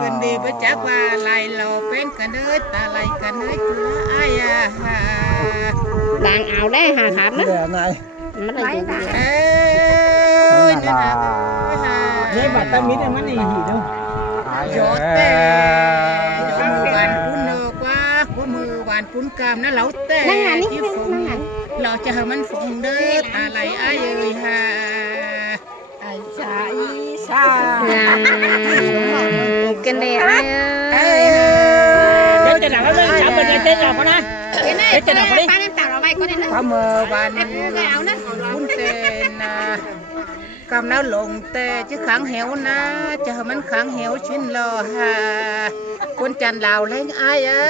กินดีประจักษ์ว่าไหลเราเป็นกันเด้อตาไหลกันเด้อจุฬาอายาด่างเอาได้หาขาดนะ Để này. มันได้อยู่ เอ้ยนั่นน่ะ นี่บัตรตามิดมันนี่หีดู โยเต้มือวานคุณเนอกว่าคุณมือวานคุณกามนะเหลาเต้ นั่งงานนี่ ที่ นั่ ฝ ง ง งาน เราจะให้มันฝงเด้อตาไหลอายเอ้ยฮะ ไอ้ชาอีชา กันเด้อ เอ้ย เดี๋ยวจะหนักแล้วเรื่องช้ำเป็นเจ๊หนักเขานะ เดี๋ยวจะหนักไปป้าน้ำตาเราไปก็ได้นะ พระมือวาน ไม่เอานะ คุณเต้นะกำแล้วลงแต่จะขังเหวนะจะให้มันขังเหวชิ้นรอฮะคนจันลาวแรงอายเอ้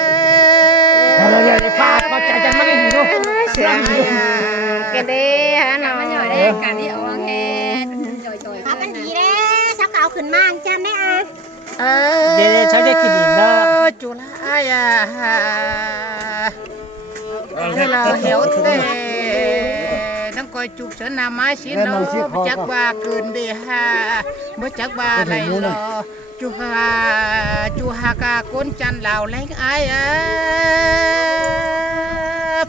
ย เราอย่าฟาดพอใจจังไม่ได้หีดู เสียงกันเด้อฮะน้อง หน่อยได้การที่เอาแค่จ่อยๆ เอากันดีเด้ชักเอาขึ้นมาจันได้อ่ะ เดี๋ยวฉันจะกินอีกเนาะ จุฬาอายาให้เราเหวเต้ต้องคอยจุกเสนาไม้ชิ้นเนาะจักว่าเกินเดีฮะบ่จักว่าอะไรหรอจูฮากาคนจันลาวแรงอาย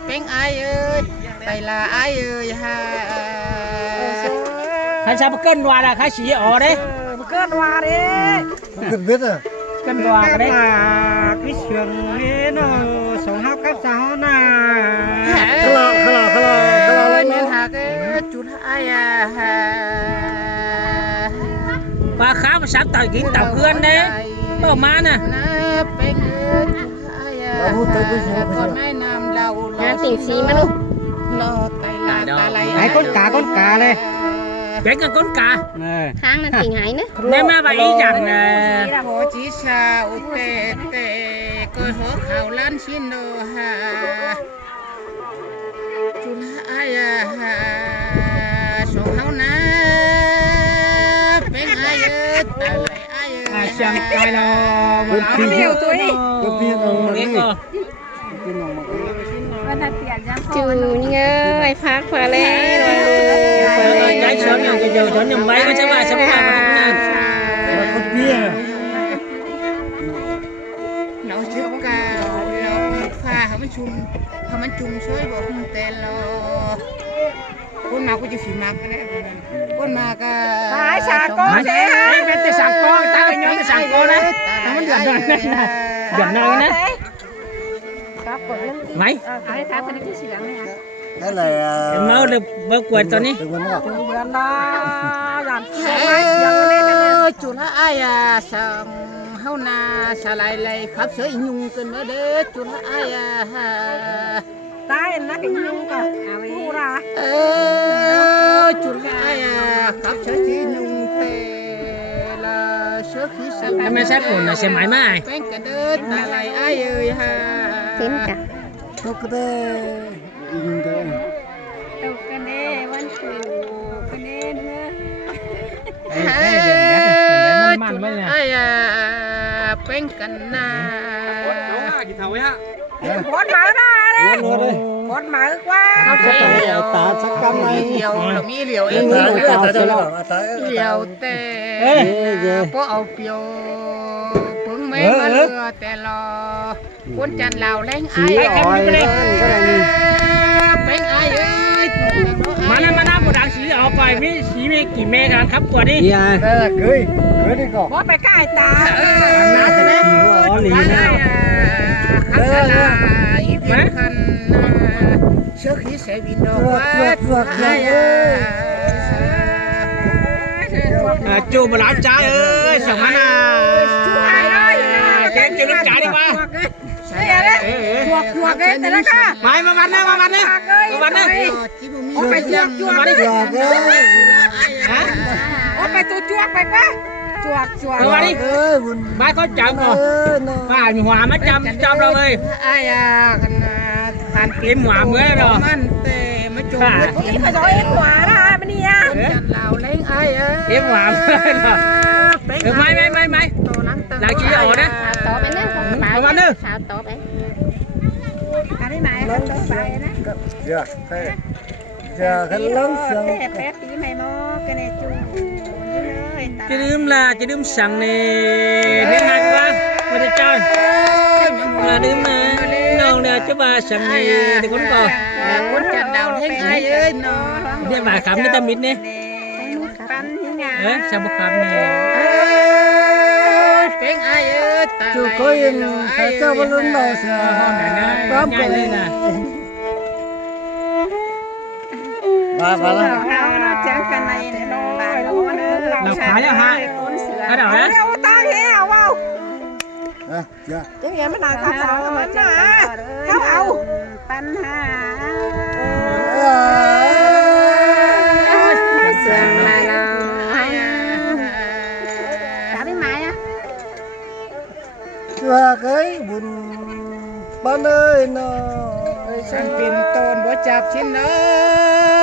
เป็นอายเอ้ยไตลาอายเอ้ยฮะ ถ้าชาวเกินว่าละข้าฉีอ๋อเด้ เกินว่าเด้ Cần biết à? เกินว่าเด้ cái chuyện này nó sống học cấp sáu nè เอ้ยเนี่ยฮะจุฬาอายฮะ ปลาขาวมาซับต่อยกินตับเพื่อนเด้ต่อมาน่ะ เป็นก่อนไม่นำเรา น้ำติ่งสีมาลูก รอไตลาตาไหล Đấy, con cá đây. เป็นกับก้นกา Nè. ข้างนั้นติ่งหายนะ แม่มาไปอีจัง โหจิชาอุเตเตก็หัวข่าวล้านชินโนฮาจุฬาอายฮะสองเฮานะเป็นอายตาไหลอาย chẳng ai lo mà lão Cái nhiều tuổi. Cái pin ông mà biết đi. không Pin ông mà đi. วันนั้นเปลี่ยนยังพอ จูนี่เอ้ยพักพอแล้วพอ rồi แล้ว trái sớm nhau cái giờ cho nhầm bay cái chứ mà mà Mà con pin à? เราเชื่อกาเราฟ้าเขามันชุมช่วยบอกแต่เราคนมาก็จะฝีมากกันแล้วคนมาก็ หายชาโก้เด้ Ê, bên tay sạc con, ta cái nhóm tay sạc con đấy. Nó vẫn gần rồi này nè. Gần nơi đấy. ครับกดเรื่อง Mày, ไอ้ครับเป็นที่สีเหลืองเนี่ย Cái này em mau được bơ quệt rồi đi. đừng có ngọc. เดือนละอย่าง จุฬาอายาสังเฮานาสลายเลยขับเสือยุงกันเด้อจุฬาอายา ตายนักยุ่งก็เอาไว้ผู้รา จุฬาอายาขับเสือจียุงเตละเสือขี้สัง Em xét của là xe máy mai. เป็นกันเด้อตาไหลอายเอ้ยฮะ ทิ้งจ้ะ Nó cứ thế. Nhìn thế. ตกกันเด้วันถูกกันเด้เนื้อ Ê, cái dần đét nó mặn mới nè. อายาเป็นกันนา กดหมาได้เลย Luôn luôn đây. กดหมากว่า เขาใช้เหลียว ตาสักกำไหม เหลียวเรามีเหลียวเอ Cái ง này tao sẽ lo. เหลียวแต่ Ghê ghê. พอเอาเปียวปึงแม่มาเรือแต่รอคนจันลาวแรงไอ้ Chỉ cầm hỏi đi bên đây. cái này nhìn. เป็นไอ้เอ้ย Mà nó một đằng xí ở coi với xí với kỳ mê càng khắp của đi. Đây là cưới. Cưới đi cậu. ว่าไปใกล้ตา น้าจะได้ Có lì nào. ขันสลาอีเวียนคันเชือกขี้เสวินดอกว่าไอ้ À, chú mà lát trái ơi, sao mà nè. Cái chú nó trái đi qua. เนี่ยนะหัวหัวเกยแต่ละค่ะ Mày mà bắn đi, mà bắn đi. Mà bắn đi. โอ้ไปจวกจวก Mà đi. Hả? โอ้ไปตัวจวกไปปะจวกจวก Mà đi. Ơi buồn. Mày có chậm rồi. Ơi nó. Mà hòa mất chậm rồi ơi. ไอ้คัน Em hòa mới rồi. มันเตะมาจม นี่เขาจะเอ็นหัวนะมันเนี่ย จันลาวเล้งไอ้เอ้ย Em hòa mới rồi. Ừ, mày. ตัวนั้นตั้ง Là chỉ ở đó. สาวโตไปนะของป้าสาวโตไป อันนี้ไหมเขาต้องไปนะ Dạ. Thế. Dạ cái lớn แ xương. ป๊บปีใหม่โมกันเนี่ยจูนี่เลย Chứ đếm là chứ đếm sẵn nè. Nên hai ลืมนะน้องเนี่ยจะมาสั่งนี่เด็กคนก่อน คนจัดดาวเฮงไอ้เอ้ยนอ เนี่ยมาขำนี่ตามิดเนี่ย ปันที่งา ชาวบุคคลเนี่ย เป็นไอ้เอ้ยตา chú có yên phải cho vào luôn đó sẽ bám ngay lên nè bà lắm เราจังกันในน้องบ้านเราคนเสือ ở đâu á à dạ จังยังไม่นานข้าวสารมันมาเขาเอาปัญหาเสือมาเราถามได้ไหมอ่ะ chưa cái buồn ban ơi nó ฉันเป็นต้นบ่จับชิ้นเนา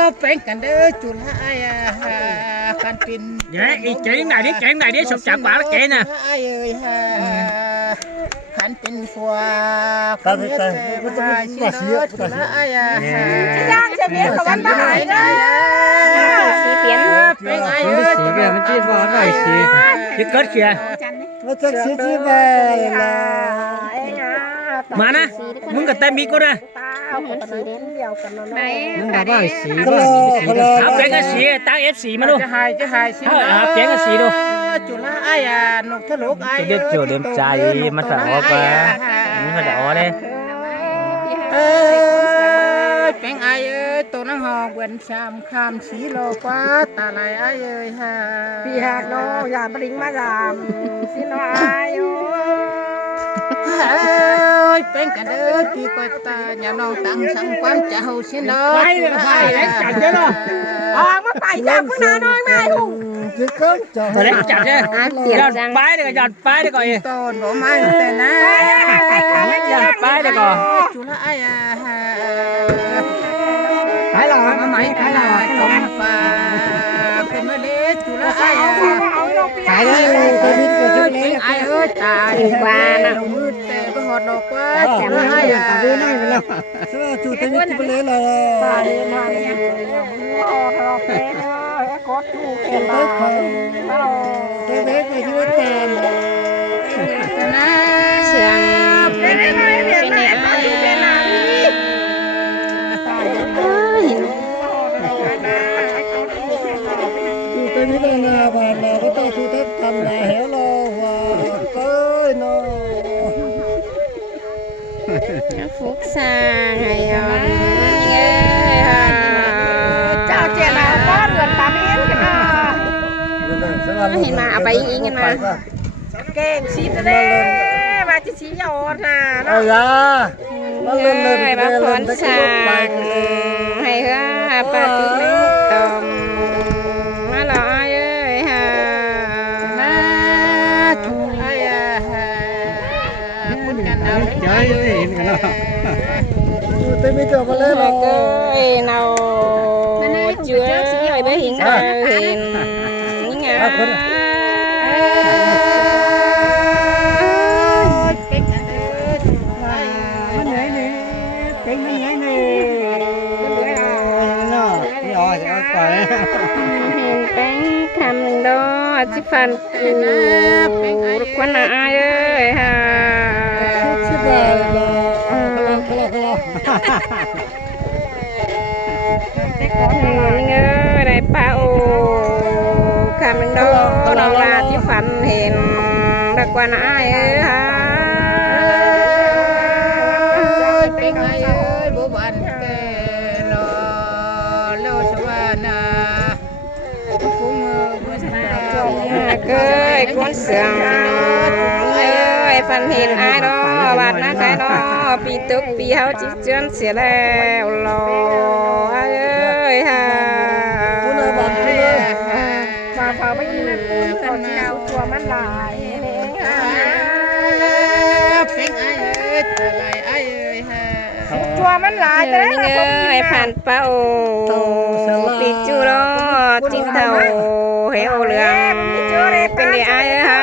ะเป็นกันเด้อจุฬาไอ้กันเป็น vậy chuyện này đi sụp chạm quả nó kệ nè ไอ้เอ้ยขันเป็นฟัว ta thấy ta nó ta nó xí á จุฬาไอ้ ย่างจะเบี้ยกับวันได้นะ สีเปลี่ยน เป็นไอ้ มัน เอ้ย สีแบบมันจีบว่าได้สี chứ kết kìa nó chắc xí chi về là mà nè muốn cái tay mi cô nè ไหน มันแบบว่าสี cái ว่า lo สี cái lo áo kén cái xì tao ép xì mà luôn จะหายชิ้น áo kén cái xì luôn จุฬาไอ้นกทะลุไอ้ จะเด็ดโจเด็มใจมันสะออกไปมันสะออกเลย เอ้ยเป็นไอ้เอ้ยตัวนังหอกเว้นชามคามสีโลกว่าตาลายไอ้เอ้ยพี่หากน้องอย่าปริงมาดามสิน้อยเอ้ยเป็นกันเด้อพี่ก็ตาอย่าน้องตั้งสังความเจ้าสิน้อย ออกมาไปจากพนาน้อยแม่ลูก chỉ có cho thôi đấy chặt chứ giọt bái được rồi ต้นบ่มาแต่นะ giọt bái được rồi จุฬาไอ้ ขายหรอ มาไหมขายหน่อยจงฟ้าเป็นมะเล็ดจุฬาไอ้ ขายได้ตัวนี้ตัวชุดนี้ ไอ้เอ้ยตายมืดแต่ไปหอดดอกว่าจุฬาไอ้ ตาดูนั่งไปแล้ว sao chủ tịch như cái lấy là กดถูกเอ cái ง đấy không cái đấy cái chú tiền นะ เชียงเป็นไงไอ้ chủ tịch như là bà là cái tao chủ tịch thành là héo lo và tới nó ฟุกซาไงอ่ะเอ้ย เจ้าเจ้าเราป้อนเดือนตาเบี้ยกันนะ เห็นมาเอาไปยิงกันมา เก่งชีสเด้มาจะชี้ยอดนะ ôi da nó lên เอ้ย lên มา lên พร lên ชา cái ให้เฮ้อปาติเมตอมมาหล่อเอ้ยฮะ นะจุฬาไอ้คุณกันเอา เจ้าเห็นกันเนาะ chủ tịch mới cho vào lên มาเก rồi ยเนาเจือไอ้เบ้หิงเห็นนี่ไง เป็นกันเด้อจุฬา มันไหนนี่เป็นมันไหนนี่เนาะนี่อ๋อจะเอาก่อนเลย เห็นแป้งคำหนึ่งดอจิฟันกูควันอาเอ้ยฮะ chứ bà là khla นี่เอ้ยได้ป้าโอคำหนึ่งดอน้องลาจิฟันเห็นตะควันอาเอ้ยฮะ เป็นไงเอ้ยบุบันเตนอโลสวานาฟุงบุษรา เกยกวนเสียงเอ้ยฟันเห็นอายดอบาดนะใครดอปีตึกปีเฮาจิเจือนเสียแล้วรอเอ้ยฮะ bữa nay bạn cứ lên มาพาไปยินนะกูก่อนที่เอาตัวมันหลายเอง เป็นไงเอ้ยตะไลไอ้เอ้ยฮะ ตัวมันหลาย เอ แต่ อนี่เอ้ยผ่านป้าโอปีจูรอจิ้งเต่าเฮโอเหลืองเป็นไงอายเอ้ยฮะ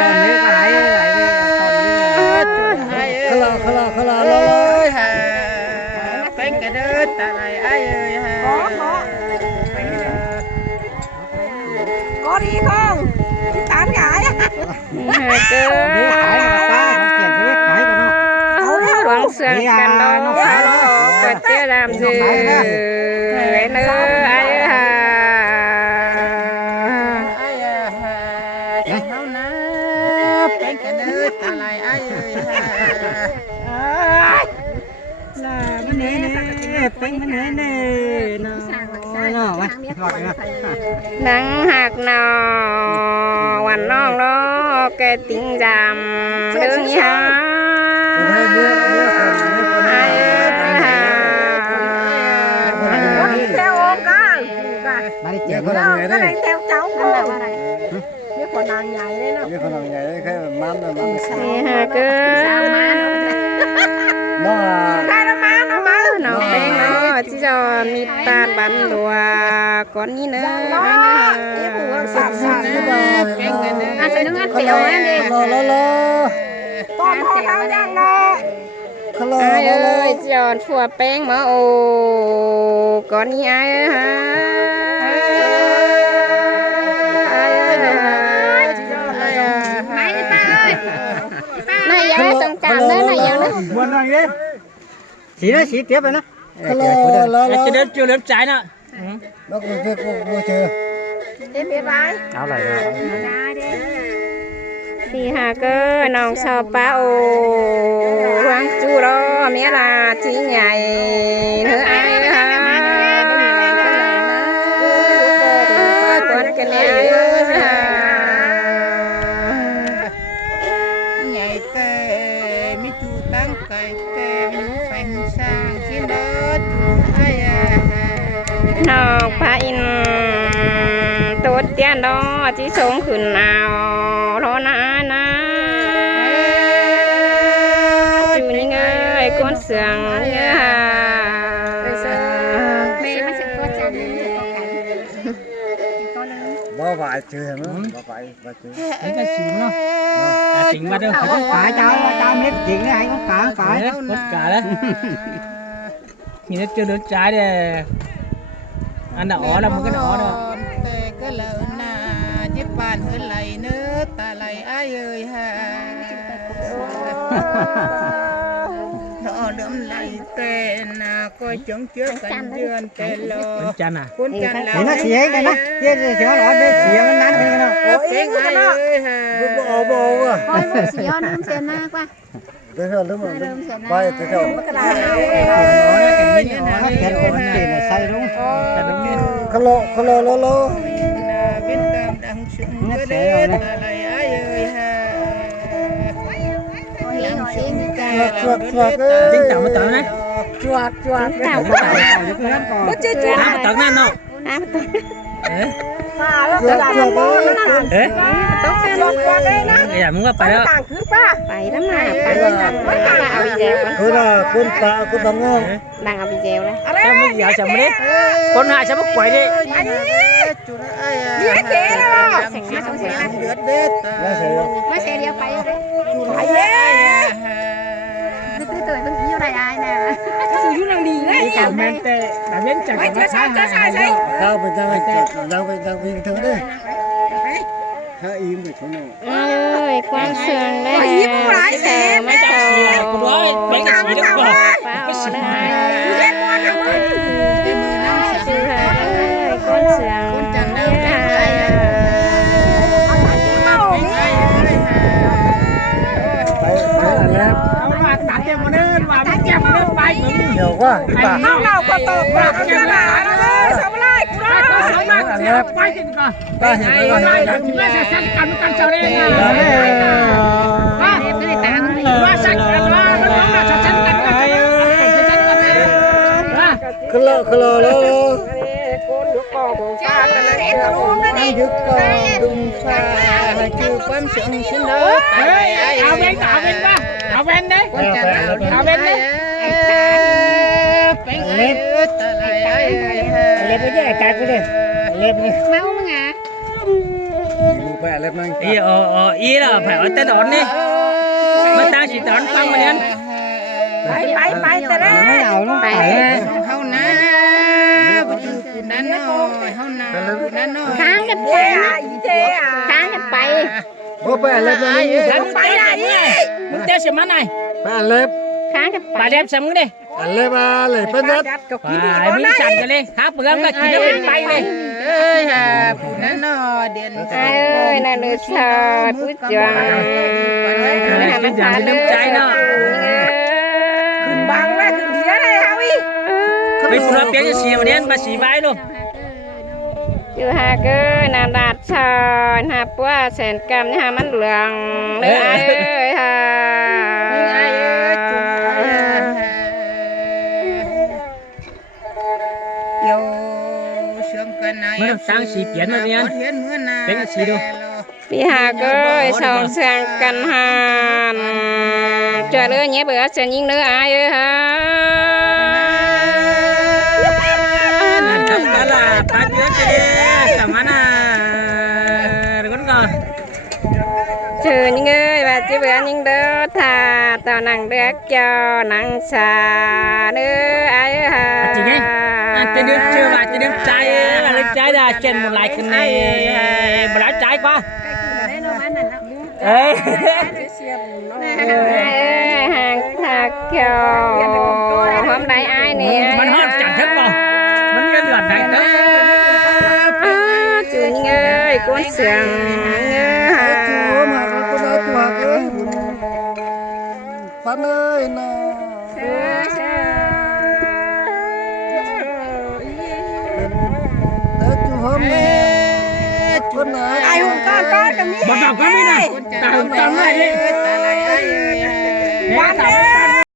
ตอนนี้ก็หายไหลเลยตอนนี้ khla khla khla เอ้ lo ยฮะเป็นกันเด้อตะไลไอ้เอ้ยฮะ có đi không tán gái เกิ ขาย น ป้าเขาเขียนไปขายกัน เสืองกันดอกเกิดเจ้าดำจืดเนื้อไอ้ห่า เท่านั้นเป็นกันเด้อตาลายไอ้เอ้ย là cái này nè bánh cái này nè nó mày gọi nè หนังหักนอวันน้องน้อแกติ้งจำเรื่องยาไอ้ห่า theo ôm con mà đi chơi con làm nghề cái đấy này theo cháu cô biết còn nàng nhảy đấy nó biết con làm nghề đấy cái mắm nó นี่ฮะเกิน nó ได้แล้วมาเนาะมา น้องเป็นน้อที่จอนมีตาบันตัวก่อนนี้เนอะ cái bùa sạp sạp cái bà ใส่น้ำมันเตี๋ยวนั่นเอง lo con ho tháo răng nó lo ไอ้ lo เอ้ยจอนถั่วแป้งมาโอก่อนนี้ไอ้ฮะnày giờ song cảm đấy này giờ nó buồn rồi đi xí nó xí tiếp rồi nó lo Cái đớp chưa đớp trái nè. nó cũng việc vô chơi em biết bài áo này rồi thì hà cơ nòng sao pa ô hoàng chu đó mía là chi nhảy nữa ai ha con cái này nhảy tê mi chu tăng cày tê mi phanh sang trên đó chu ai nòng pa in tốt tiền đó chỉ sống khử nào đó na chú những ơi con sườn nha bao vải chơi nó bao vải chơi Đấy là chín nó. À chín bắt đâu. phải cháu biết chuyện này anh có phải Đấy, tất cả đấy. Nhìn nó chưa đớp trái đây. Ăn đã ó là một cái ó rồi. tê cái lợn na giúp bàn hơi lầy nữa ta lầy ai ơi ha nó đấm lầy tê na coi chống trước cảnh dương tê lo Bánh chăn à? cuốn chăn là thì nó xì ấy cái nó kia thì nó nói đây xì nó nắn cái nó ốp tiếng ai ơi ha bộ à ôi bộ xì nó xem na qua thế rồi lúc mà bay thế rồi Nó là cái mít nó nó kẹt con tiền là say đúng là đúng như lo bên cam đang sưng cái đế ta lầy ai ơi ha làm sưng ca tính tàu một tàu này. chuột tao có chưa Á một tàu này nó. Đấy. à nó cái là bố nó là Đấy. tốt chuột chuột đây nó Bây giờ muốn qua phải đó. càng cứ ba phải lắm mà phải là ao video cứ là con tắm ngon đang ao video đấy Sao mới giờ chậm đấy. Con hạ sao mất quậy đi. biết thế ra sẽ mới xe đi phải đấy phải đấy từ từ nhiêu này ai nè cái phụ nữ đang đi đấy Cảm ơn tệ. Đã biến chẳng Mày có chưa sai sao phải đang bình thường đấy khá im về chỗ nào ơi quan sườn đấy sờ mấy sờ Cô nói mấy cái gì đó qua. phao đây con sườn Tạt cho một nơi mà bắt chém một nơi bay mừng. nhiều quá bà không nào có tổ bạc cái là nó sao lại cũng đó Sống mà quay thì coi. ba hiểu rồi Chỉ là sẽ cầm cầm chào đây nè. cái này tao Nó sạch nó là cho chân cầm cầm. cứ lo con nước cò của pha cái này em luôn đó đi dứt đừng pha chu quan sướng xin đó Áo bên qua. Áo bên đấy. Áo bên đấy. lên cái gì cái cái gì lên đi máu mà ngà một bè lên nhanh Ý là phải ở tên đón đi. Mà ta chỉ đón phăng mà lên. phải tới đấy nó nào nó phải hao na hao na kháng cái thế à gì thế à kháng cái bay một bè lên nhanh Đánh bay này. Muốn tiêu xem mắt này. bè lên ค้างกัน ปลาแดมสมึงดิ อะไรมาเลยเป็นยัด ปลามีสั่นกันเลยครับเปลือกก็กินแล้วเป็นไปเลย เอ้ยผู้นั้นนอเด่น เอ้ยน่าเลือดชาผู้จวงมันทานเลยขึ้นบังแล้วขึ้นเดียวเลยเฮาอี ไปปลาเปียกจะเสียวันนี้มาสีใบลูก อยู่หาเกินนาดาดชาหาปัวแสนกรรมหามันเหลืองเลยเอ้ยฮะ yêu sướng cái này mới sáng xì biển rồi nha cái xì đâu พี่หาเกินสองแสนกันหานช่วยเหลือเนี้ยเบื่อเสียยิงเนื้ออายเอ้ยฮะ นั่นทำกันละปลาเปียกจะได้สามนะrồi con coi ชื่อยิงเอ้ยว่าจีเบื่อยิงเด้อท่าตอนนั่งเด็กเจ้านั่งชาเนื้ออายเอ้ยฮะ chị nghe chị đứa chưa mà chị đứa trái lấy trái ra trên một lại cái này mà đã trái quá ê ห่างทักเกี่ยวหอมได้อายเนี่ย mình hết chẳng thích vào mình cái lượt này đó จุนเงยก้นเสียงเงยหา chúa mà con đã chúa ơi Phan ơi nè đã chúa hôm nay con ơi ai hùng con cầm đi bắt đầu có mấy này tao tao này đi ta lại ai quan